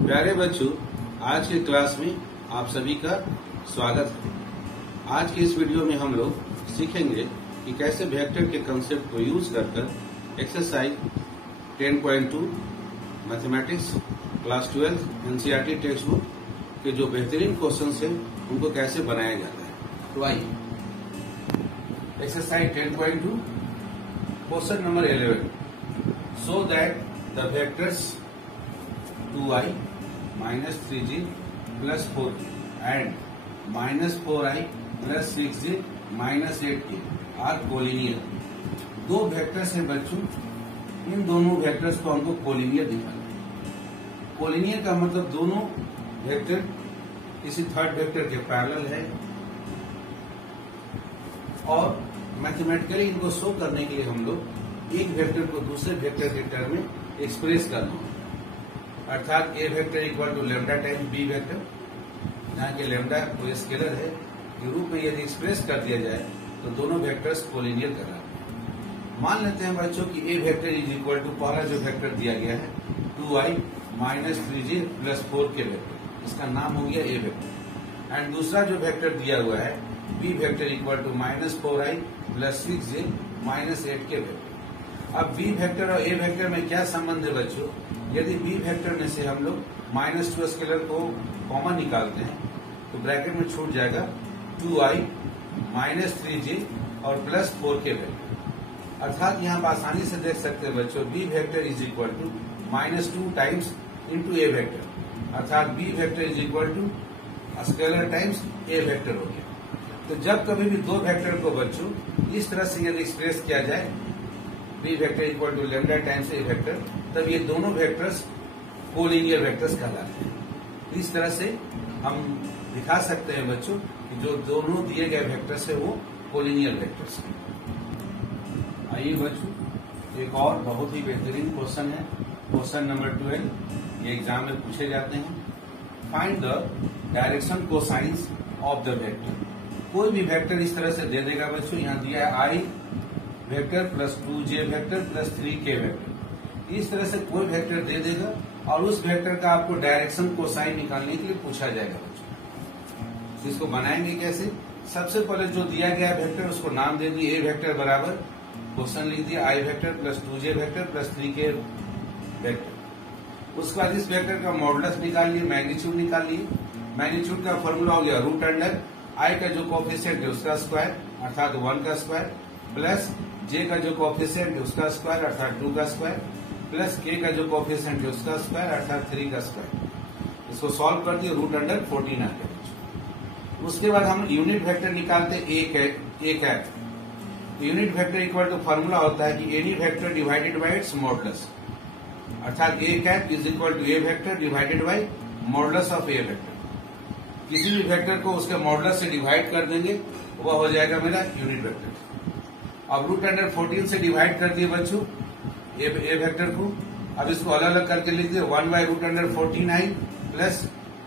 प्यारे बच्चों, आज के क्लास में आप सभी का स्वागत है। आज के इस वीडियो में हम लोग सीखेंगे कि कैसे वेक्टर के कंसेप्ट को यूज कर exercise 10.2 mathematics class 12 NCERT text book के जो बेहतरीन क्वेश्चंस हैं उनको कैसे बनाया जाता है। तो आइए exercise 10.2 question number 11। So that the vectors 2i minus 3j plus 4k and minus 4i plus 6j minus 8k are collinear. दो वेक्टर्स हैं बच्चों, इन दोनों वेक्टर्स को हमको कोलिनियर दिखाना है। कोलिनियर का मतलब दोनों वेक्टर किसी थर्ड वेक्टर के पैरेलल है और मैथमेटिकली इनको शो करने के लिए हम लोग एक वेक्टर को दूसरे वेक्टर के टर्म में एक्सप्रेस करना होगा, अर्थात A vector equal to lambda times B vector, जहाँ के लेमडा कोई स्केलर है के रूप में यदि एक्सप्रेस कर दिया जाए तो दोनों वेक्टर्स कोलिनियर कराते हैं। मान लेते हैं बच्चों कि A vector is equal to पहला जो वेक्टर दिया गया है 2i minus 3j plus 4k vector, इसका नाम हो गया ए वेक्टर। एंड दूसरा जो वेक्टर दिया हुआ है B vector equal to minus 4i plus 6j minus 8k vector. अब बी वेक्टर और ए वेक्टर में क्या संबंध है बच्चों? यदि बी वेक्टर में से हम लोग माइनस 2 स्केलर को कॉमन निकालते हैं तो ब्रैकेट में छूट जाएगा 2i माइनस 3j और प्लस 4k वेक्टर। अर्थात यहाँ आप आसानी से देख सकते हैं बच्चों, B vector is equal to minus 2 times into A vector, अर्थात B vector is equal to scalar times A vector हो गया। तो जब कभी भी दो वेक्टर को बच्चों इस तरह से यदि एक्सप्रेस किया जाए B vector equal to lambda times A vector, तब ये दोनों वेक्टर्स कोलिनियर वेक्टर्स कहलाते हैं। इस तरह से हम दिखा सकते हैं बच्चों कि जो दोनों दिए गए वेक्टर्स है वो कोलिनियर वेक्टर्स हैं। आइए बच्चों, एक और बहुत ही बेहतरीन क्वेश्चन है, क्वेश्चन नंबर 12। ये एग्जाम में पूछे जाते हैं। Find the direction cosines of the vector. कोई भी वेक्टर इस तरह से दे देगा बच्चों, यहाँ दिया है i vector plus 2j vector plus 3k vector. इस तरह से कोई वेक्टर दे देगा और उस वेक्टर का आपको डायरेक्शन कोसाइन निकालने के लिए पूछा जाएगा बच्चों। इसको बनाएंगे कैसे? सबसे पहले जो दिया गया वेक्टर उसको नाम दे दिए ए वेक्टर बराबर क्वेश्चन लिख दिया i vector plus 2j vector plus 3k vector. उसके बाद इस वेक्टर का मॉडुलस निकाल लिए, मैग्नीट्यूड निकाल लिए। मैग्नीट्यूड का फॉर्मूला हो गया रूट अंडर i का जो कोएफिशिएंट है उसका स्क्वायर अर्थात 1 का स्क्वायर प्लस j का जो कोएफिशिएंट है उसका स्क्वायर अर्थात 2 का स्क्वायर प्लस k का जो कोएफिशिएंट है उसका स्क्वायर अर्थात 3 का स्क्वायर। इसको सॉल्व कर दिए, रूट अंडर 14 आ गया। उसके बाद हम यूनिट वेक्टर निकालते A cap. Unit vector equal to formula होता है कि any vector divided by its modulus, अर्थात A cap is equal to A vector divided by modulus of A vector. किसी भी वेक्टर को उसके मॉडुलस से डिवाइड कर देंगे वह हो जाएगा मेरा यूनिट वेक्टर। अब रूट अंडर 14 से डिवाइड कर दिए बच्चों ए वेक्टर को। अब इसको अलग अलग करके लिख दिए 1 by root under 14i plus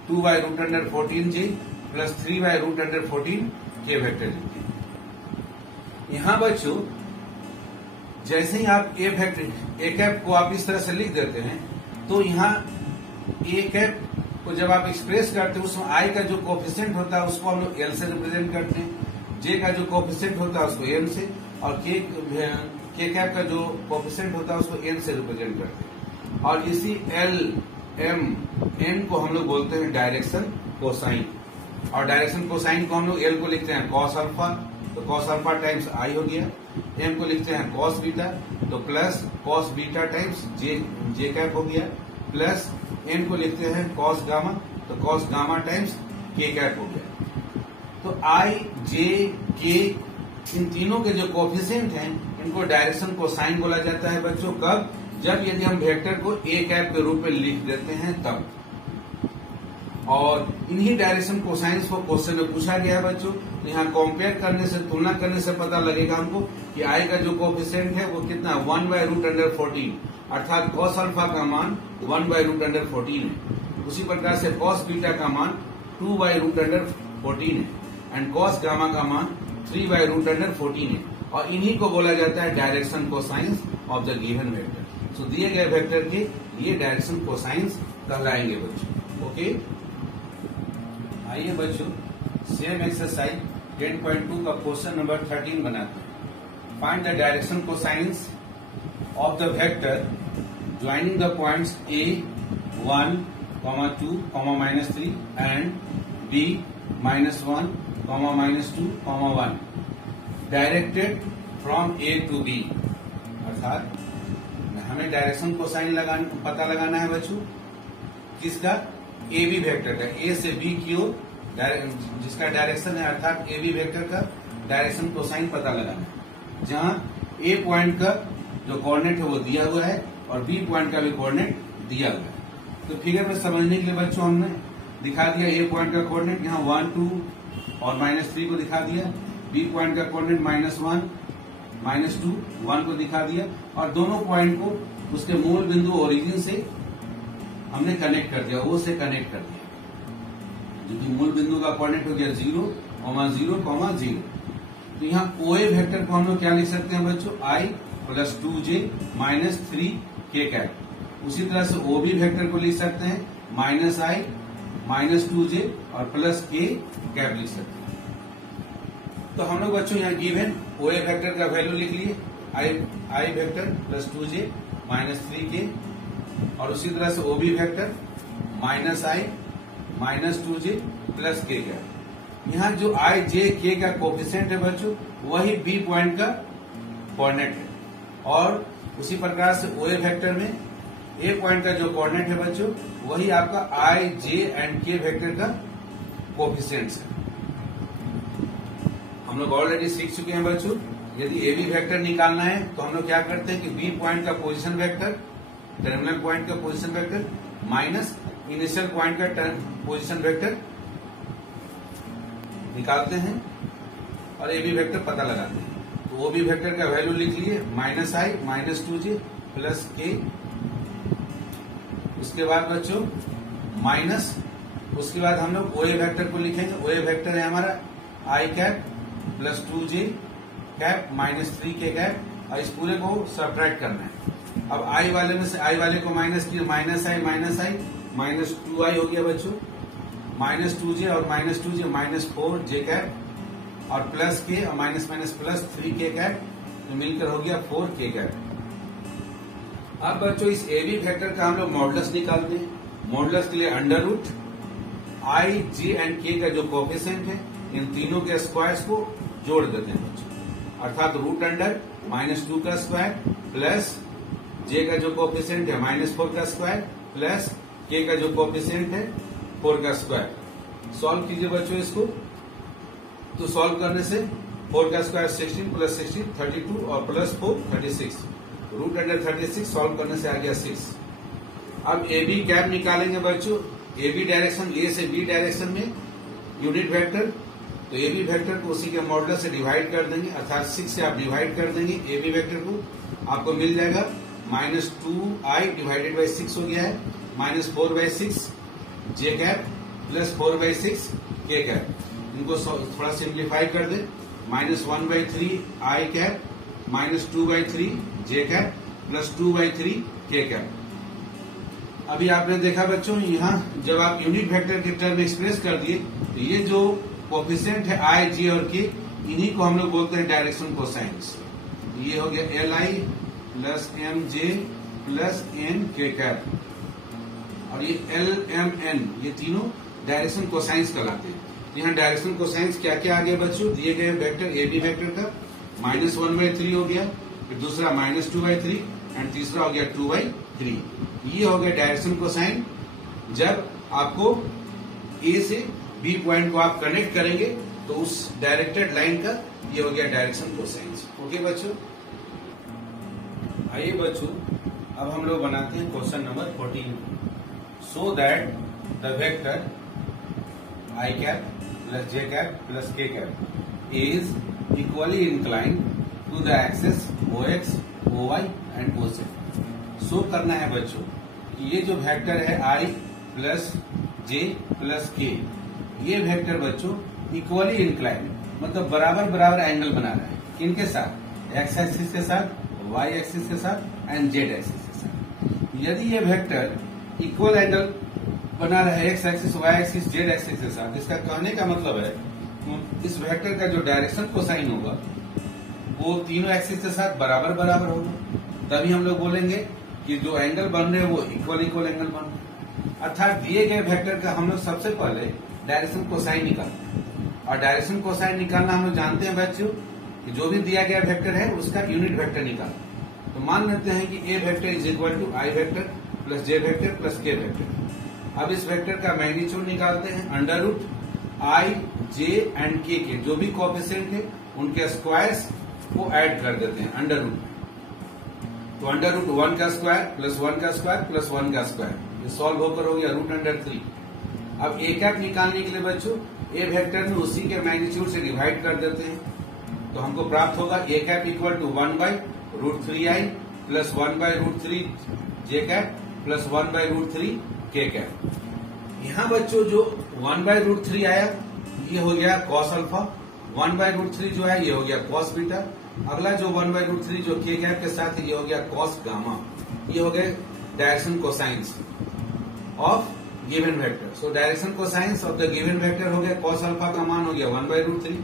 2 by root under 14j plus 3 by root under 14k vector लिख दिए। यहाँ बच्चों जैसे ही आप ए कैप को आप इस तरह से लिख देते हैं तो यहाँ ए कैप को जब आप एक्सप्रेस करते हैं उसमें आई का जो कोएफिशिएंट होता है उसको हम लोग एल से रिप्रेजेंट करते हैं, जे का जो कोएफिशिएंट होता है उसको एम से, और के कैप का जो कोएफिशिएंट होता है उसको एन से रिप्रेजेंट करते हैं। और इसी एल एम एन को हम लोग बोलते हैं डायरेक्शन कोसाइन, और डायरेक्शन कोसाइन को हम लोग एल को लिखते हैं कॉस अल्फा, तो कॉस अल्फा टाइम्स आई हो गया। एम को लिखते हैं कॉस बीटा, तो प्लस कॉस बीटा टाइम्स जे कैप हो गया, प्लस एन को लिखते हैं कॉस गामा, तो कॉस गामा टाइम्स के कैप हो गया। तो आई जे के इन तीनों के जो कोएफिशिएंट हैं इनको डायरेक्शन कोसाइन बोला जाता है बच्चों। कब? जब यदि हम वेक्टर को ए कैप के रूप में लिख देते हैं तब। और इन्हीं डायरेक्शन कोसाइंस को क्वेश्चन में पूछा गया है बच्चों। यहाँ कंपेयर करने से, तुलना करने से पता लगेगा हमको कि आई का जो कोएफिशिएंट है वो कितना 1 बाय रूट अंडर 14, अर्थात कॉस अल्फा का मान 1 बाय रूट अंडर 14 है। उसी प्रकार से कॉस बीटा का मान 2 बाय रूट अंडर 14 है एंड कॉस गामा का मान 3 बाय रूट अंडर 14 है। और इन्हीं को बोला जाता है direction cosines of the given vector. So दिए गए वेक्टर के ये डायरेक्शन कोसाइंस कहलाएंगे बच्चों। ओके, आइए बच्चों सेम एक्सरसाइज 10.2 का क्वेश्चन नंबर 13 बनाते हैं। Find the direction cosines of the vector joining the points A 1, 2, -3 and B -1, -2, 1 directed from A to B। अर्थात हमें डायरेक्शन कोसाइन पता लगाना है बच्चों किसका, ए बी वेक्टर का, ए से बी की ओर जिसका डायरेक्शन है, अर्थात ए बी वेक्टर का डायरेक्शन कोसाइन पता लगाना है, जहां ए पॉइंट का जो कोऑर्डिनेट है वो दिया हुआ है और बी पॉइंट का भी कोऑर्डिनेट दिया हुआ है। तो फिगर में समझने के लिए बच्चों हमने दिखा दिया ए पॉइंट का कोऑर्डिनेट यहाँ 1, 2 और -3 को दिखा दिया, बी पॉइंट का कोऑर्डिनेट -1, -2, 1 को दिखा दिया और दोनों पॉइंट को उसके मूल बिंदु ओरिजिन से हमने कनेक्ट कर दिया, ओ से कनेक्ट कर दिया, जो कि मूल बिंदु का कोऑर्डिनेट हो गया 0, 0, 0। तो यहाँ ओए वेक्टर को हम लोग क्या लिख सकते हैं बच्चों, I + 2j - 3k। उसी तरह से ओबी वेक्टर को लिख सकते हैं -I - 2j और +k लिख सकते हैं। तो हम लोग बच्चों यहाँ गिवन ओए वेक्टर का वैल्यू लिख लिए, I वेक्टर + 2j - 3k और उसी तरह से ओबी वेक्टर -I - 2j +k। यहाँ जो I, J, K का कोफिशिएंट है बच्चों वही बी पॉइंट का कोऑर्डिनेट है और उसी प्रकार से ओए वेक्टर में ए पॉइंट का जो कोऑर्डिनेट है बच्चों वही आपका I, J and K vector का कोफिशिएंट्स है। हम लोग ऑलरेडी सीख चुके हैं बच्चों, यदि ए बी वेक्टर निकालना है तो हम लोग क्या करते हैं कि बी पॉइंट का पोजीशन वेक्टर, टर्मिनल पॉइंट का position vector minus initial point का पोजीशन वेक्टर निकालते हैं और ए बी वेक्टर पता लगाते हैं। तो ओ बी वेक्टर का वैल्यू लिख लिए -I - 2j +k। उसके बाद बच्चों माइनस, उसके बाद हम लोग ओए वेक्टर को लिखेंगे। ओए वेक्टर है हमारा I + 2j -3k और इस पूरे को सब्ट्रैक्ट करना है। अब I वाले में से I वाले को माइनस किया, -I -2i हो गया बच्चों, -2j और -2j -4j और +k और माइनस +3k तो मिलकर हो गया 4k। अब बच्चों इस ए बी वेक्टर का हम लोग मॉडुलस निकालते हैं। मॉडुलस के लिए √ I, J एंड K का जो कोफिशिएंट है इन तीनों के स्क्वायर्स को जोड़ देते हैं बच्चों, अर्थात √(-2 का स्क्वायर प्लस J का जो कोफिशिएंट है -4 का स्क्वायर प्लस K का जो कोफिशिएंट है 4 का स्क्वायर। सॉल्व कीजिए बच्चों इसको, तो सॉल्व करने से 4 का स्क्वायर 16 + 16 32 और +4 36, √(36) सॉल्व करने से आ गया 6। अब ए बी कैप निकालेंगे बच्चों, ए बी डायरेक्शन, ए से बी डायरेक्शन में यूनिट वेक्टर, तो ए बी वेक्टर को उसी के मॉडुलस से डिवाइड कर देंगे, अर्थात 6 से आप डिवाइड कर देंगे ए बी वेक्टर को, आपको मिल जाएगा -2i / 6 हो गया है, -4/6 j + 4/6 k। इनको थोड़ा सिंप्लीफाई कर दे, -1/3 i -2/3 j + 2/3 k। अभी आपने देखा बच्चों यहाँ जब आप यूनिट वेक्टर के टर्म एक्सप्रेस कर दिए तो ये जो कोफिशिएंट है I, J और K इन्हीं को हम लोग बोलते हैं डायरेक्शन कोसाइंस। ये हो गया Li + Mj + Nk और ये Lmn, ये तीनों डायरेक्शन कोसाइंस कहलाते हैं। यहाँ डायरेक्शन कोसाइंस क्या क्या आ गया बच्चों, दिए गए वेक्टर ए बी वेक्टर का -1/3 हो गया, फिर दूसरा -2/3 एंड तीसरा हो गया 2/3। ये हो गया डायरेक्शन कोसाइन। जब आपको ए से बी पॉइंट को आप कनेक्ट करेंगे तो उस डायरेक्टेड लाइन का ये हो गया डायरेक्शन कोसाइंस। ओके बच्चों, आइए बच्चों अब हम लोग बनाते हैं question number 14। So that the vector I + J + K is equally inclined to the axis OX, OY and OZ। Show करना है बच्चों कि ये जो वेक्टर है I + J + K, ये वेक्टर बच्चों इक्वली इंक्लाइन मतलब बराबर बराबर एंगल बना रहा है, किनके साथ, x एक्सिस के साथ, y एक्सिस के साथ एंड z एक्सिस के साथ। यदि ये वेक्टर इक्वल एंगल बना रहा है X axis, Y axis, Z axis के साथ। इसका कहने का मतलब है इस वेक्टर का जो डायरेक्शन कोसाइन होगा वो तीनों एक्सिस के साथ बराबर बराबर होगा, तभी हम लोग बोलेंगे कि जो एंगल बन रहे हैं वो इक्वल इक्वल एंगल बन रहे हैं। अर्थात दिए गए वेक्टर का हम लोग सबसे पहले डायरेक्शन कोसाइन निकालते, और डायरेक्शन कोसाइन निकालना हम लोग जानते हैं बच्चों कि जो भी दिया गया वेक्टर है उसका यूनिट वेक्टर निकालना। तो मान लेते हैं कि A vector is equal to I vector plus J vector plus K vector. अब इस वेक्टर का मैग्नीट्यूड निकालते हैं, under root I J and K जो भी कोएफिशिएंट है उनके स्क्वायर्स को ऐड कर देते हैं अंडर रूट में। तो अंडर रूट 1 का स्क्वायर प्लस 1 का स्क्वायर प्लस 1 का स्क्वायर, ये सॉल्व होकर हो गया रूट अंडर 3। अब ए कैप निकालने के लिए बच्चों ए वेक्टर में उसी के मैग्नीट्यूड से डिवाइड कर देते हैं, तो हमको प्राप्त होगा A cap equal to 1 by root 3 I plus 1 by root 3 J cap plus 1 by root 3 K cap. यहाँ बच्चों जो 1 बाई रूट 3 आया ये हो गया कॉस अल्फा, 1 बाई रूट 3 जो है ये हो गया कॉस बीटा, अगला जो 1 बाई रूट 3 जो के कैप के साथ है ये हो गया कॉस गामा। ये हो गए direction cosines of given vector. So direction cosines of the given vector हो गया कॉस अल्फा का मान हो गया 1 बाई रूट 3,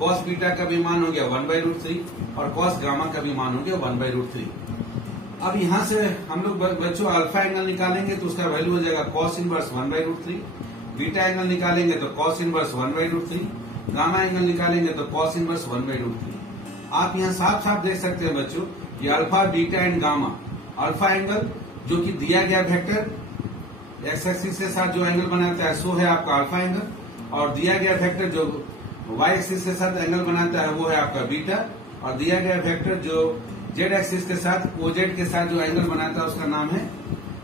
कॉस बीटा का भी मान हो गया 1 बाई रूट 3 और कॉस गामा का भी मान हो गया 1 बाई रूट 3। अब यहाँ से हम लोग बच्चों अल्फा एंगल निकालेंगे तो उसका वैल्यू हो जाएगा cos inverse 1 by root 3, beta angle निकालेंगे तो cos inverse 1 by root 3, gamma angle निकालेंगे तो कॉस इनवर्स 1 बाई रूट 3। आप यहाँ साफ साफ देख सकते हैं बच्चों ये alpha beta and gamma, alpha angle जो कि दिया गया वेक्टर एक्स एक्सिस के साथ जो एंगल बनाता है सो है आपका अल्फा एंगल, और दिया गया वेक्टर जो वाई एक्सिस के साथ एंगल बनाता है वो है आपका बीटा, और दिया गया वेक्टर जो जेड एक्सिस के साथ ओजेड के साथ जो एंगल बनाता है उसका नाम है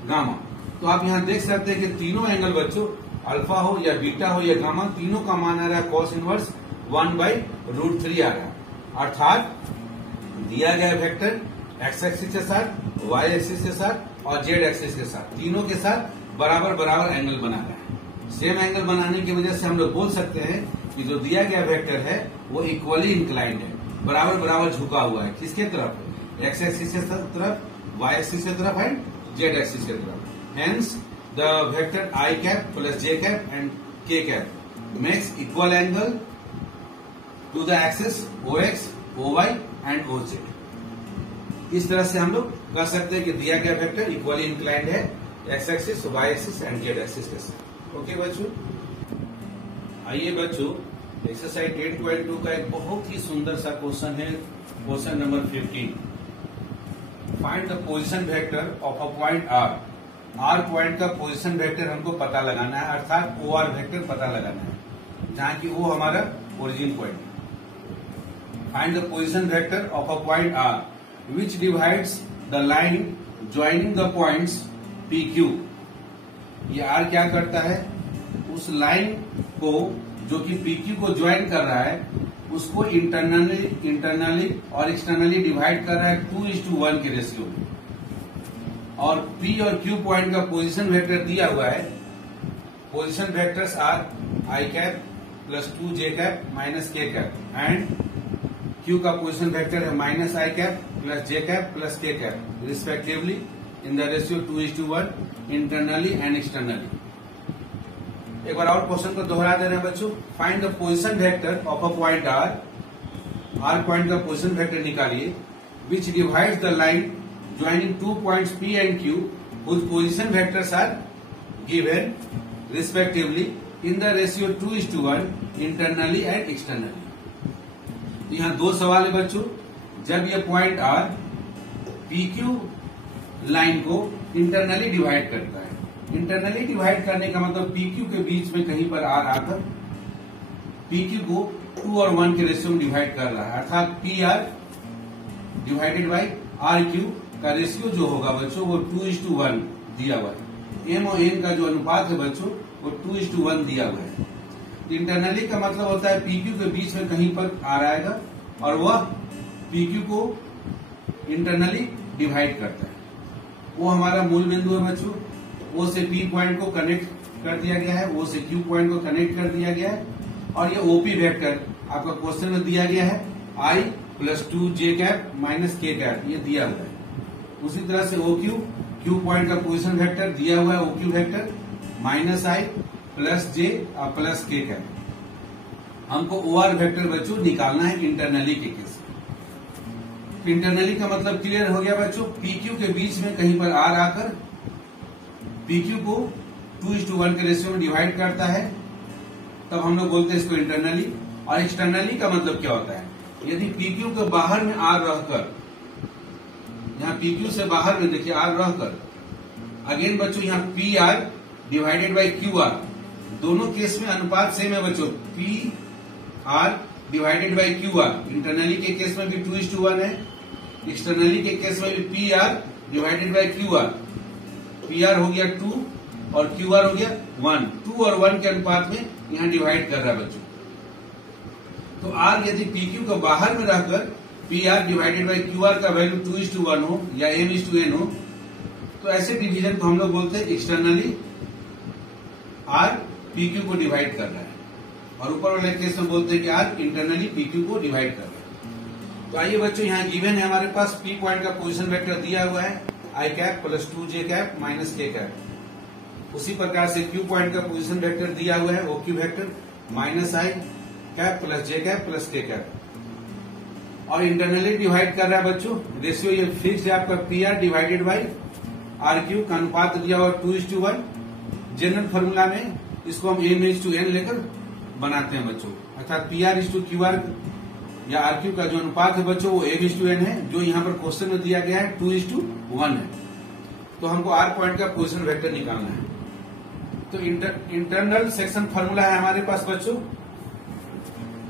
गामा। तो आप यहाँ देख सकते हैं कि तीनों एंगल बच्चों अल्फा हो या बीटा हो या गामा तीनों का मान आ रहा है कॉस इनवर्स 1 बाई रूट 3 आ रहा है। अर्थात दिया गया वेक्टर एक्स एक्सिस के साथ, वाई एक्सिस के साथ और जेड एक्सिस के साथ तीनों के साथ बराबर बराबर एंगल बना रहा है। सेम एंगल बनाने की वजह से हम लोग बोल सकते हैं कि जो दिया गया वेक्टर है वो इक्वली इंक्लाइंड है, बराबर बराबर झुका हुआ है। किसके तरफ? एक्स एक्सिस के तरफ, वाई एक्सिस के तरफ एंड जेड एक्सिस के तरफ। Hence the vector I cap plus J cap and K cap makes equal angle to the axis O X, O Y and O Z. इस तरह से हम लोग कर सकते हैं कि दिया गया वेक्टर इक्वली इंक्लाइंड है X axis, Y axis and Z axis के साथ। ओके बच्चों, आइए बच्चों एक्सरसाइज 8.2 का एक बहुत ही सुंदर सा क्वेश्चन है, question number 15। Find the position vector of a point R. R point का पोजीशन वेक्टर हमको पता लगाना है, अर्थात ओ आर वेक्टर पता लगाना है जहां की वो हमारा ओरिजिन पॉइंट है। Find the position vector of a point R which divides the line joining the points P Q. ये आर क्या करता है, उस लाइन को जो कि पी क्यू को ज्वाइन कर रहा है उसको इंटरनली और एक्सटर्नली डिवाइड कर रहा है 2:1 के रेशियो में। और पी और क्यू पॉइंट का पोजीशन वेक्टर दिया हुआ है। Position vectors are I cap plus 2 J cap minus K cap, and Q का पोजीशन वेक्टर है minus I cap plus J cap plus K cap respectively in the ratio 2:1 internally and externally. एक बार और question को दोहरा दे रहे हैं बच्चों। Find the position vector of a point R. R point का पोजीशन वेक्टर निकालिए which divides the line joining 2 points P and Q whose position vectors are given respectively in the ratio 2:1 internally and externally. यहाँ दो सवाल है बच्चों। जब ये point R P Q line को इंटरनली डिवाइड करता है, इंटरनली डिवाइड करने का मतलब पी क्यू के बीच में कहीं पर आर आकर पी क्यू को 2 और 1 के रेशियो में डिवाइड कर रहा है, अर्थात P R divided by R Q का रेशियो जो होगा बच्चों वो 2:1 दिया हुआ है। एम और एन का जो अनुपात है बच्चों वो 2:1 दिया हुआ है। इंटरनली का मतलब होता है पी क्यू के बीच में कहीं पर आर आएगा और वह पी क्यू को इंटरनली डिवाइड करता है। वो हमारा मूल बिंदु है बच्चों। ओ से पी पॉइंट को कनेक्ट कर दिया गया है, ओ से क्यू पॉइंट को कनेक्ट कर दिया गया है, और ये ओपी वेक्टर आपका क्वेश्चन में दिया गया है आई plus 2 J cap minus K cap, ये दिया हुआ है। उसी तरह से ओ क्यू, क्यू पॉइंट का पोजीशन वेक्टर दिया हुआ है ओ क्यू वेक्टर माइनस आई प्लस जे और प्लस के कैप। हमको ओआर वेक्टर बच्चों निकालना है इंटरनली के केस में। इंटरनली का मतलब क्लियर हो गया बच्चों, पीक्यू के बीच में कहीं पर आर आकर पीक्यू को 2:1 के रेशियो में डिवाइड करता है, तब हम लोग बोलते हैं इसको इंटरनली। और एक्सटर्नली का मतलब क्या होता है, यदि पीक्यू के बाहर में आर रहकर, यहाँ पीक्यू से बाहर में देखिए आर रहकर, अगेन बच्चों यहाँ P R divided by Q R, दोनों केस में अनुपात सेम है बच्चों, P R divided by Q R. Internally के केस में भी 2:1 है, एक्सटर्नली के केस में भी P R divided by Q R. P R हो गया 2 और क्यू आर हो गया 1, 2 और 1 के अनुपात में यहाँ डिवाइड कर रहा है बच्चों। तो आर यदि पीक्यू के बाहर में रहकर P R divided by Q R का वैल्यू 2:1 हो या m:n हो, तो ऐसे डिवीजन को हम लोग बोलते हैं एक्सटर्नली आर पीक्यू को डिवाइड कर रहा है, और ऊपर वाले केस में बोलते हैं कि आर इंटरनली पीक्यू को डिवाइड कर रहा है। तो आइए बच्चों यहाँ गिवन है हमारे पास पी पॉइंट का पोजीशन वेक्टर दिया हुआ है I cap plus 2j cap minus K cap. उसी प्रकार से क्यू पॉइंट का पोजीशन वेक्टर दिया हुआ है OQ vector minus I cap plus J cap plus K cap. और इंटरनली डिवाइड कर रहा है बच्चों, रेशियो ये फिक्स है आपका P R divided by R Q का अनुपात दिया हुआ 2:1। जनरल फॉर्मूला में इसको हम m:n लेकर बनाते हैं बच्चों, अर्थात पी आर क्यू आर या आर क्यू का जो अनुपात है बच्चों वो m:n है, जो यहाँ पर क्वेश्चन में दिया गया है 2:1 है। तो हमको आर पॉइंट का पोजीशन वेक्टर निकालना है। तो इंटरनल सेक्शन फॉर्मूला है हमारे पास बच्चों।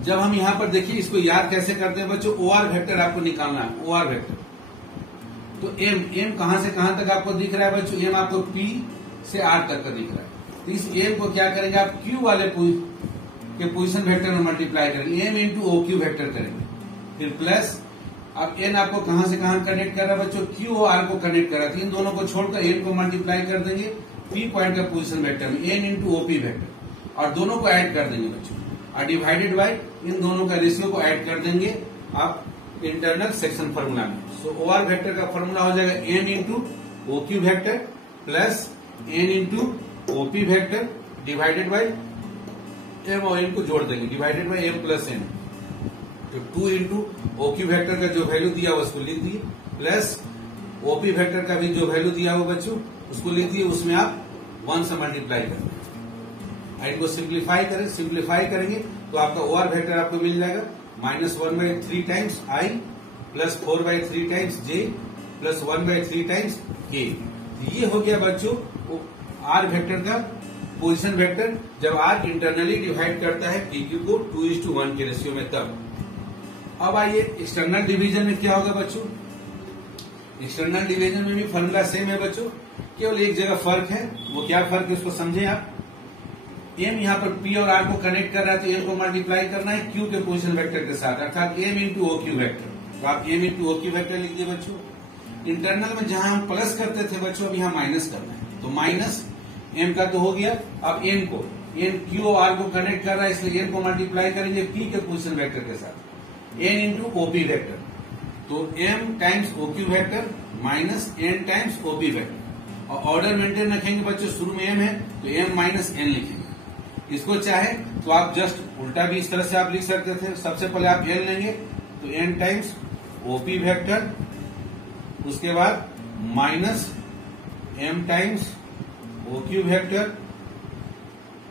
जब हम यहाँ पर देखिए इसको याद कैसे करते हैं बच्चों, ओआर वेक्टर आपको निकालना है, ओआर वेक्टर। तो एम कहां से कहां तक आपको दिख रहा है बच्चों, एम आपको पी से आर तक का दिख रहा है। तो इस एम को क्या करेंगे आप क्यू वाले के पोजीशन वेक्टर में मल्टीप्लाई करेंगे, M into O Q vector करेंगे, फिर प्लस अब एन आपको कहां से कहां कनेक्ट कर रहा है बच्चों, क्यू और आर को कनेक्ट कर रहा है। इन दोनों को छोड़कर एन को मल्टीप्लाई कर देंगे पी पॉइंट का पोजीशन वेक्टर में, एन इंटू ओपी वेक्टर, और दोनों को ऐड कर देंगे बच्चों, और डिवाइडेड बाय इन दोनों का रेशियो को ऐड कर देंगे आप इंटरनल सेक्शन फॉर्मूला में। सो ओआर वेक्टर का फॉर्मूला हो जाएगा N into O Q vector plus N into OP vector divided by M और एन को जोड़ देंगे, divided by M plus N. तो 2 इंटू ओक्यू वेक्टर का जो वैल्यू दिया हुआ उसको लिख दिए, प्लस ओपी वेक्टर का भी जो वैल्यू दिया हुआ बच्चों उसको लिख दिए, उसमें आप 1 से मल्टीप्लाई कर दें। इनको सिंप्लीफाई करें, सिंप्लीफाई करेंगे तो आपका ओआर वेक्टर आपको मिल जाएगा -1/3 times I plus 4/3 times J plus 1/3 times के। ये हो गया बच्चों आर वेक्टर का पोजीशन वेक्टर, जब आर इंटरनली डिवाइड करता है पीक्यू को 2:1 के रेशियो में तब। अब आइए एक्सटर्नल डिवीजन में क्या होगा बच्चों, एक्सटर्नल डिवीजन में भी फॉर्मूला सेम है बच्चों, केवल एक जगह फर्क है। वो क्या फर्क है उसको समझें आप। एम यहाँ पर पी और आर को कनेक्ट कर रहा है तो एम को मल्टीप्लाई करना है क्यू के पोजीशन वेक्टर के साथ, अर्थात M into O Q vector. तो आप M into O Q vector लिख दिए बच्चों। इंटरनल में जहां हम प्लस करते थे बच्चों अब यहाँ माइनस करना है, तो माइनस एम का तो हो गया, अब एन को एन क्यू और आर को कनेक्ट कर रहा है इसलिए एन को मल्टीप्लाई करेंगे पी के पोजीशन वेक्टर के साथ, एन इंटू ओपी वेक्टर। तो M times OQ vector minus N times OP vector, और ऑर्डर मेंटेन रखेंगे बच्चों, शुरू में एम है तो एम माइनस एन लिखेंगे। इसको चाहे तो आप जस्ट उल्टा भी इस तरह से आप लिख सकते थे, सबसे पहले आप एन लेंगे तो एन टाइम्स ओपी वेक्टर, उसके बाद minus M times OQ vector,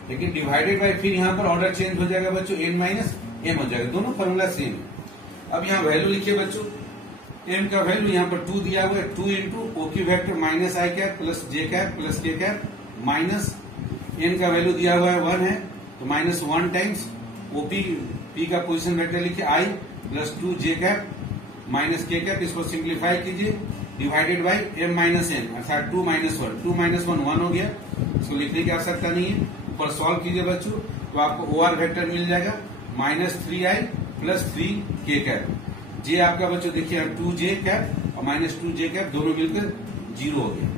लेकिन डिवाइडेड बाय फिर यहां पर ऑर्डर चेंज हो जाएगा बच्चों, एन माइनस एम हो जाएगा, दोनों फॉर्मूला सेम है। अब यहाँ वैल्यू लिखिए बच्चों, एम का वैल्यू यहाँ पर 2 दिया हुआ है, 2 into OQ vector minus I cap plus J cap plus K cap, minus N का वैल्यू दिया हुआ है 1 है तो -1 टाइम्स ओपी पी का पोजीशन वेक्टर लिखिए I plus 2 J cap minus K cap, इसको सिंप्लीफाई कीजिए divided by M minus N, अर्थात 2 - 1, 2 - 1 हो गया, इसको लिखने की आवश्यकता नहीं है। ऊपर सॉल्व कीजिए बच्चों तो आपको ओआर वेक्टर मिल जाएगा -3i प्लस 3 के कैप। जे आपका बच्चों देखिए 2j कैप और -2j कैप दोनों मिलकर 0 हो गया,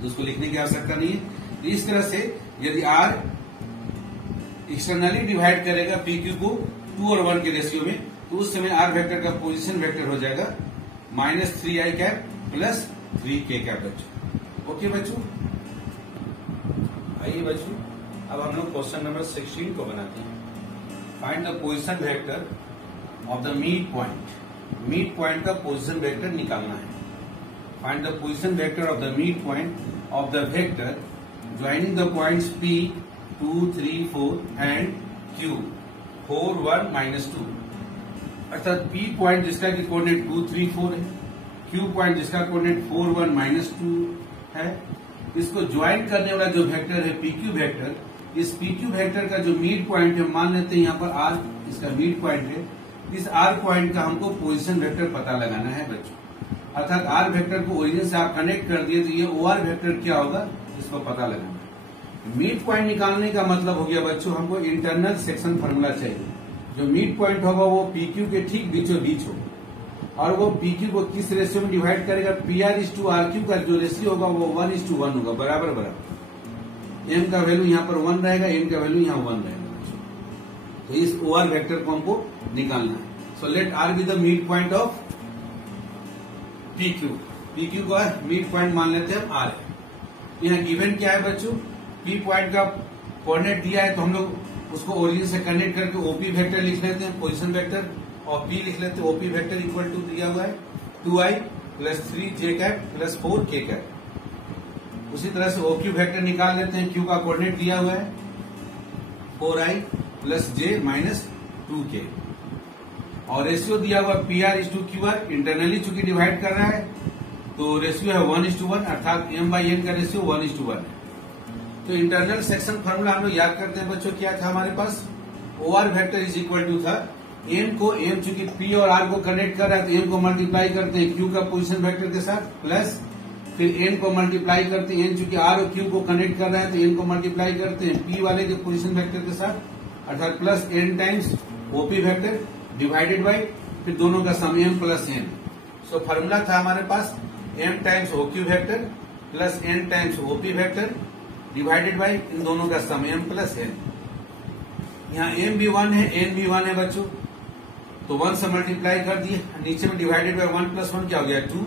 तो उसको लिखने की आवश्यकता नहीं है। तो इस तरह से यदि आर एक्सटर्नली डिवाइड करेगा पीक्यू को 2 और 1 के रेशियो में, तो उस समय आर वेक्टर का पोजीशन वेक्टर हो जाएगा -3i cap plus 3k cap बच्चों। ओके बच्चों। आइए बच्चों, अब हम लोग क्वेश्चन नंबर 16 को बनाते हैं। Find the position vector of the mid point. Mid point का पोजीशन वेक्टर निकालना है। Find the position vector of the mid point of the vector joining the points P 2, 3, 4 and Q 4, 1, -2। अर्थात P point जिसका की coordinate 2, 3, 4 है, Q point जिसका coordinate 4, 1, -2 है। इसको ज्वाइन करने वाला जो वेक्टर है PQ वेक्टर, इस PQ वेक्टर का जो मिड पॉइंट है, मान लेते हैं यहाँ पर R इसका मिड पॉइंट है। इस R पॉइंट का हमको पोजीशन वेक्टर पता लगाना है बच्चों। अर्थात R वेक्टर को ओरिजिन से आप कनेक्ट कर दिए तो ये OR वेक्टर क्या होगा, इसको पता लगाना है। मिड पॉइंट निकालने का मतलब हो गया बच्चों, हमको इंटरनल सेक्शन फॉर्मूला चाहिए। जो मिड पॉइंट होगा वो PQ के ठीक बीचों बीच होगा, और वो PQ को किस रेशियो में डिवाइड करेगा, PR/RQ का जो रेशियो होगा वो 1:1 होगा, बराबर बराबर। M का वैल्यू यहाँ पर 1 रहेगा, N का वैल्यू यहाँ 1 रहेगा। तो इस OR वेक्टर को हमको निकालना है। So let R be the mid point of PQ। PQ का मिड पॉइंट मान लेते हैं हम R। यहाँ गिवन क्या है बच्चों, P पॉइंट का कोऑर्डिनेट दिया है तो हम लोग उसको ओरिजिन से कनेक्ट करके OP वेक्टर लिख लेते हैं, पोजीशन वेक्टर, और P लिख लेते हैं। OP वेक्टर इक्वल टू दिया हुआ है 2i + 3j + 4k। उसी तरह से OQ वेक्टर निकाल लेते हैं। Q का कोऑर्डिनेट दिया हुआ है 4i + j - 2k, और रेशियो दिया हुआ PR/QR। इंटरनली चूंकि डिवाइड कर रहा है तो रेशियो है 1:1, अर्थात M/N का रेशियो 1:1 है। तो इंटरनल सेक्शन फॉर्मूला हम लोग याद करते हैं बच्चों, क्या था हमारे पास, OR vector is equal to था M को, M चूंकि P और R को कनेक्ट कर रहा है तो M को मल्टीप्लाई करते हैं Q का पोजीशन वेक्टर के साथ, प्लस फिर N को मल्टीप्लाई करते हैं, N चूंकि R और Q को कनेक्ट कर रहा है तो N को मल्टीप्लाई करते हैं P वाले के पोजीशन वेक्टर के साथ, अर्थात plus N times OP vector divided by फिर दोनों का सम M + N। सो फॉर्मूला था हमारे पास M times OQ vector plus N times OP vector divided by इन दोनों का सम M + N। यहाँ M भी 1 है, N भी 1 है बच्चों, तो 1 से मल्टीप्लाई कर दिए, नीचे में डिवाइडेड बाई 1 + 1 क्या हो गया 2।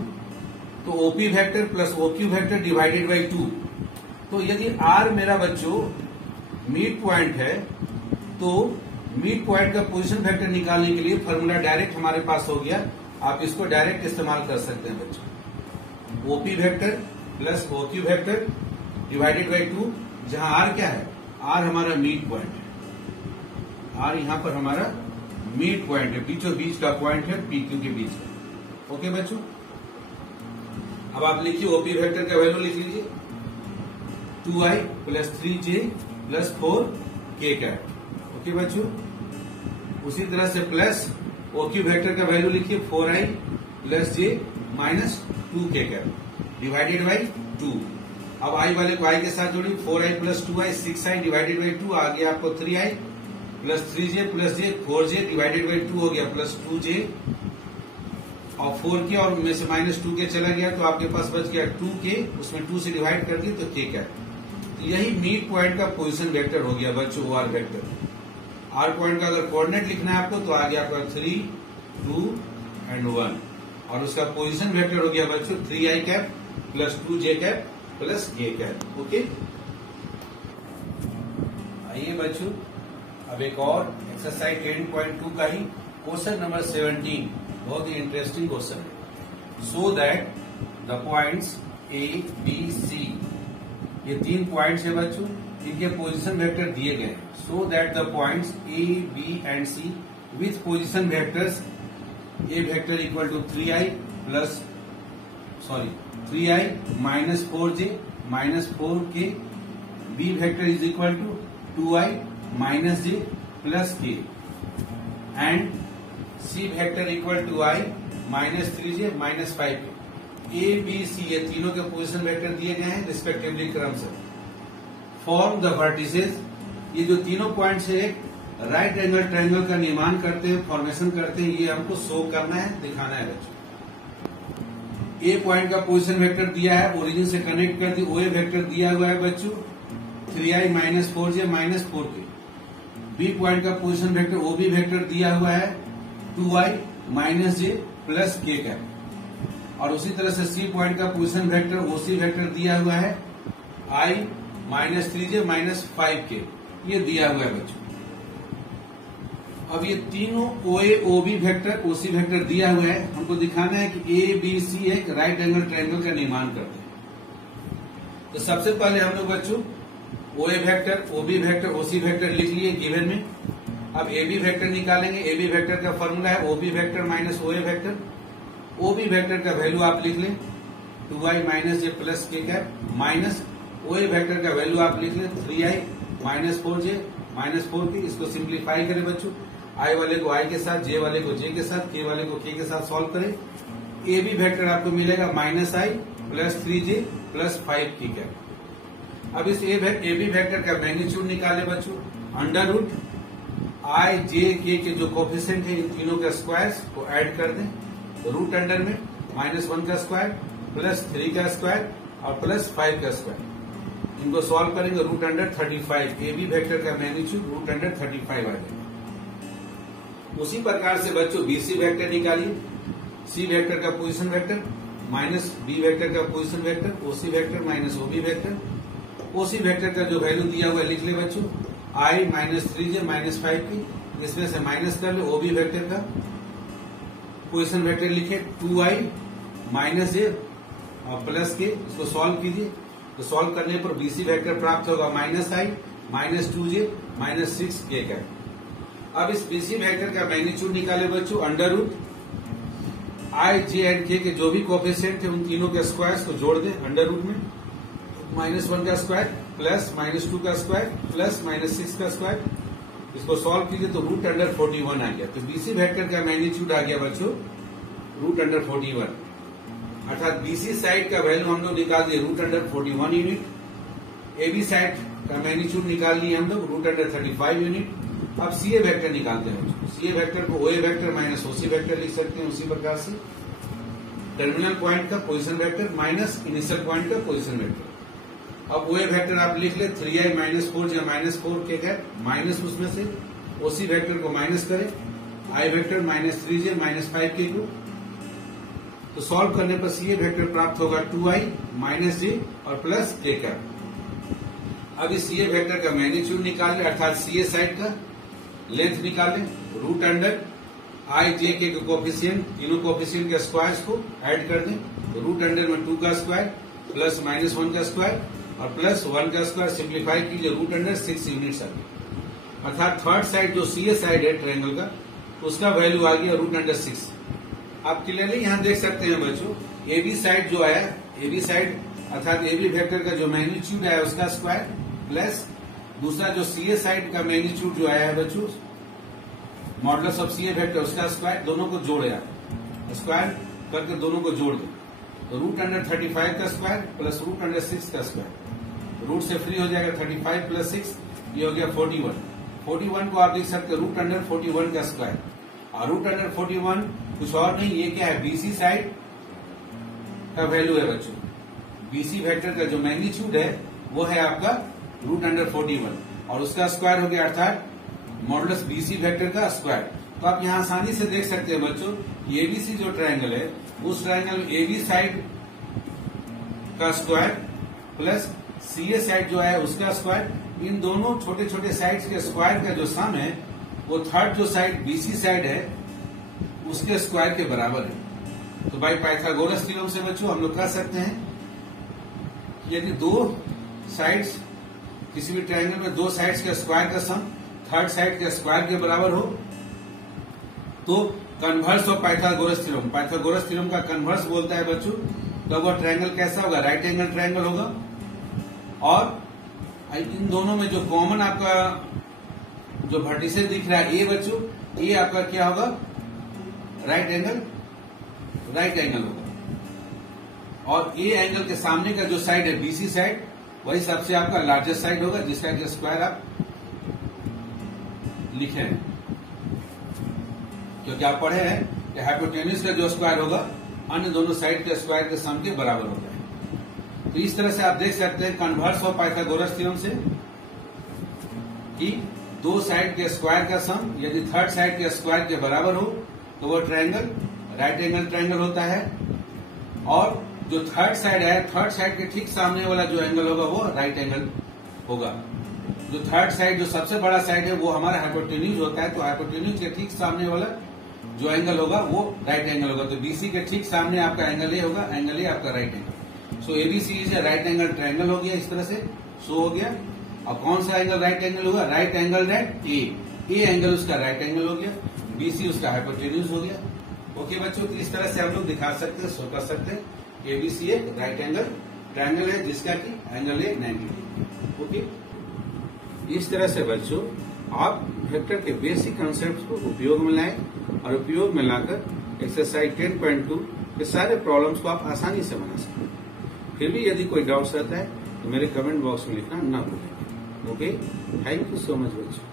तो OP vector plus OQ vector divided by 2। तो यदि R मेरा बच्चों मिड पॉइंट है तो मिड पॉइंट का पोजीशन वेक्टर निकालने के लिए फॉर्मूला डायरेक्ट हमारे पास हो गया। आप इसको डायरेक्ट इस्तेमाल कर सकते हैं बच्चों। OP vector plus OQ vector divided by 2, जहां R क्या है, R हमारा मिड पॉइंट है। R यहाँ पर हमारा मिड पॉइंट है, बीचों बीच का पॉइंट है, PQ के बीच है। ओके बच्चों, अब आप लिखिए OP वेक्टर का वैल्यू लिख लीजिए 2i + 3j + 4k। ओके बच्चों, उसी तरह से प्लस OQ वेक्टर का वैल्यू लिखिए 4i + j - 2k divided by 2। अब i वाले को i के साथ जोड़िए, 4i + 2i 6i divided by 2 आ गया आपको 3i + 3j + j 4j divided by 2 हो गया प्लस 2j, और 4k और में से -2k चला गया तो आपके पास बच गया 2k, उसमें 2 से डिवाइड कर दिए तो k। तो यही मिड पॉइंट का पोजीशन वेक्टर हो गया बच्चों, OR वेक्टर। R पॉइंट का अगर कोऑर्डिनेट लिखना है आपको तो आ गया आपका 3, 2 एंड 1, और उसका पोजीशन वेक्टर हो गया बच्चों 3i + 2j + k। ओके, आइए बच्चों, अब एक और एक्सरसाइज 10.2 का ही क्वेश्चन नंबर 17, बहुत ही इंटरेस्टिंग क्वेश्चन है। सो that the points A, B, C, ये 3 पॉइंट्स है बच्चों, इनके पोजीशन वेक्टर दिए गए। So that the points A, B and C with position vectors A vector equal to 3i - 4j - 4k, B vector is equal to 2i - j + k, and C vector equal to i - 3j - 5k। A, B, C ये तीनों के position vector दिए गए हैं respectively क्रम से। Form the vertices, ये जो तीनों पॉइंट्स है एक राइट एंगल ट्रायंगल का निर्माण करते हैं, फॉर्मेशन करते हैं, ये हमको शो करना है, दिखाना है बच्चों। A पॉइंट का पोजीशन वेक्टर दिया है, ओरिजिन से कनेक्ट कर दी, OA वेक्टर दिया हुआ है बच्चों 3i - 4j - 4k। B point का पोजीशन वेक्टर OB वेक्टर दिया हुआ है 2i - j + k। और उसी तरह से C पॉइंट का पोजीशन वेक्टर OC वेक्टर दिया हुआ है i -3j -5k ये दिया हुआ है बच्चों। अब ये तीनों OA OB vector OC vector दिया हुआ है, हमको दिखाना है कि ABC एक राइट एंगल ट्रायंगल का निर्माण करते हैं। तो सबसे पहले हम लोग बच्चों OA vector OB vector OC vector लिख लिए गिवन में। अब AB वेक्टर निकालेंगे। AB वेक्टर का फॉर्मूला है OB vector minus OA vector. OB vector का वैल्यू आप लिख लें 2i minus j plus k cap minus OA vector का वैल्यू आप लिख लें 3i minus 4j minus 4k। इसको सिंप्लीफाई करें बच्चों, i वाले को i के साथ, j वाले को j के साथ, k वाले को k के साथ सॉल्व करें। AB वेक्टर आपको मिलेगा -i plus 3j plus 5k cap. अब इस AB वेक्टर का मैग्नीट्यूड निकाले बच्चों, under root i j k के जो कोफिशिएंट है इन तीनों के स्क्वायर्स को ऐड कर दें, तो रूट अंडर में -1 का स्क्वायर प्लस 3 का स्क्वायर और प्लस 5 का स्क्वायर, इनको सॉल्व करेंगे रूट अंडर 35। AB वेक्टर का मैग्नीट्यूड रूट अंडर 35 आ जाएगा। उसी प्रकार से बच्चों BC वेक्टर निकालिए। C वेक्टर का position vector minus B vector का position vector, OC vector minus OB vector. OC vector का जो वैल्यू दिया हुआ है लिख ले बच्चों, i -3j -5k, इसमें से माइनस कर ले। OB वेक्टर का पोजीशन वेक्टर लिखे 2i माइनस j और प्लस k, इसको सॉल्व कीजिए। तो सॉल्व करने पर BC वेक्टर प्राप्त होगा -i minus 2j minus 6k का। अब इस BC वेक्टर का मैग्नीट्यूड निकाले बच्चों, under root i j and k के जो भी कोफिशिएंट है उन तीनों के स्क्वायर्स को जोड़ दें अंडर रूट में, -1 का स्क्वायर प्लस -2 का स्क्वायर प्लस -6 का स्क्वायर, इसको सॉल्व कीजिए तो रूट अंडर 41 आ गया। तो BC वेक्टर का मैग्नीट्यूड आ गया बच्चों रूट अंडर 41, अर्थात BC साइड का वैल्यू हम लोग निकाल दिए root under 41 unit. AB side का मैग्नीट्यूड निकाल लिए हम लोग रूट अंडर 35 यूनिट। अब CA वेक्टर निकालते हैं। CA वेक्टर को OA vector minus OC vector लिख सकते हैं उसी प्रकार से, टर्मिनल पॉइंट का position vector minus initial point का पोजीशन वेक्टर। अब OA वेक्टर आप लिख ले 3i minus 4j minus 4k है, माइनस उसमें से OC वेक्टर को माइनस करें, i vector minus 3j minus 5k को, तो सॉल्व करने पर CA वेक्टर प्राप्त होगा 2i माइनस j और प्लस k का। अब इस CA वेक्टर का मैग्नीट्यूड निकाल ले, अर्थात CA साइड का लेंथ निकालें, root under i j k के कोफिशिएंट, तीनों कोफिशिएंट के स्क्वायर्स को ऐड कर दें, तो रूट अंडर में 2 का स्क्वायर प्लस -1 का स्क्वायर और प्लस 1 का स्क्वायर, सिंप्लीफाई कीजिए रूट अंडर 6 यूनिट्स आ गया। अर्थात थर्ड साइड जो CA साइड है ट्रायंगल का, उसका वैल्यू आ गया रूट अंडर 6। आप क्लियरली यहाँ देख सकते हैं बच्चों, AB साइड जो आया, AB साइड अर्थात AB वेक्टर का जो मैग्नीट्यूड आया उसका स्क्वायर प्लस दूसरा जो CA साइड का मैग्नीट्यूड जो आया है बच्चों मॉडुलस ऑफ CA वेक्टर उसका स्क्वायर, दोनों को जोड़े आप स्क्वायर करके दोनों को जोड़ दें, तो रूट अंडर 35 का स्क्वायर प्लस रूट अंडर 6 का स्क्वायर, रूट से फ्री हो जाएगा 35 प्लस 6, ये हो गया 41। 41 को आप देख सकते हैं रूट अंडर 41 का स्क्वायर, और रूट अंडर 41 कुछ और नहीं, ये क्या है BC साइड का वैल्यू है बच्चों। BC वेक्टर का जो मैग्नीट्यूड है वो है आपका रूट अंडर 41 और उसका स्क्वायर हो गया, अर्थात मॉडुलस BC वेक्टर का स्क्वायर। तो आप यहाँ आसानी से देख सकते हैं बच्चों, ABC जो ट्रायंगल है उस ट्रायंगल में AB साइड का स्क्वायर प्लस CA साइड जो है उसका स्क्वायर, इन दोनों छोटे छोटे साइड्स के स्क्वायर का जो सम है वो थर्ड जो साइड BC साइड है उसके स्क्वायर के बराबर है। तो बाय पाइथागोरस थ्योरम से बच्चों हम लोग कह सकते हैं यदि दो साइड्स किसी भी ट्रायंगल में दो साइड्स के स्क्वायर का सम थर्ड साइड के स्क्वायर के बराबर हो तो converse of Pythagoras theorem, Pythagoras theorem का कन्वर्स बोलता है बच्चों, तो वह ट्रायंगल कैसा होगा, राइट एंगल ट्रायंगल होगा। और इन दोनों में जो कॉमन आपका जो वर्टिसेस दिख रहा है ए बच्चों, ये आपका क्या होगा, राइट एंगल होगा। और ए एंगल के सामने का जो साइड है BC साइड, वही सबसे आपका लार्जेस्ट साइड होगा जिसका कि स्क्वायर आप लिखे हैं, क्योंकि आप पढ़े हैं कि हाइपोटेन्यूज का जो स्क्वायर होगा अन्य दोनों साइड के स्क्वायर के सम के बराबर होता है। तो इस तरह से आप देख सकते हैं कन्वर्स ऑफ पाइथागोरस थ्योरम से कि दो साइड के स्क्वायर का सम यदि थर्ड साइड के स्क्वायर के बराबर हो तो वो ट्रायंगल राइट एंगल ट्रायंगल होता है, और जो थर्ड साइड है थर्ड साइड के ठीक सामने वाला जो एंगल होगा वो राइट एंगल होगा। जो थर्ड साइड, जो सबसे बड़ा साइड है, वो हमारा हाइपोटेन्यूज होता है। तो हाइपोटेन्यूज के ठीक सामने वाला जो एंगल होगा वो राइट एंगल होगा। तो बीसी के ठीक सामने आपका एंगल ए होगा, एंगल ए आपका right angle. So ABC is right angle triangle हो गया, इस तरह से शो हो गया। और कौन सा एंगल राइट एंगल होगा? Right angle at A angle उसका राइट एंगल हो गया, बीसी उसका हाइपोटेन्यूज हो गया। ओके बच्चों, तो इस तरह से हम लोग दिखा सकते हैं, शो कर सकते हैं एबीसी एक राइट एंगल ट्रायंगल है जिसका की एंगल है 90 डिग्री। ओके, इस तरह से बच्चों आप वेक्टर के बेसिक कंसेप्ट को उपयोग में लाएं और उपयोग में लाकर एक्सरसाइज 10.2 के सारे प्रॉब्लम्स को आप आसानी से बना सकते हैं। फिर भी यदि कोई डाउट्स रहता है तो मेरे कमेंट बॉक्स में लिखना ना भूलें। Okay, thank you so much बच्चों।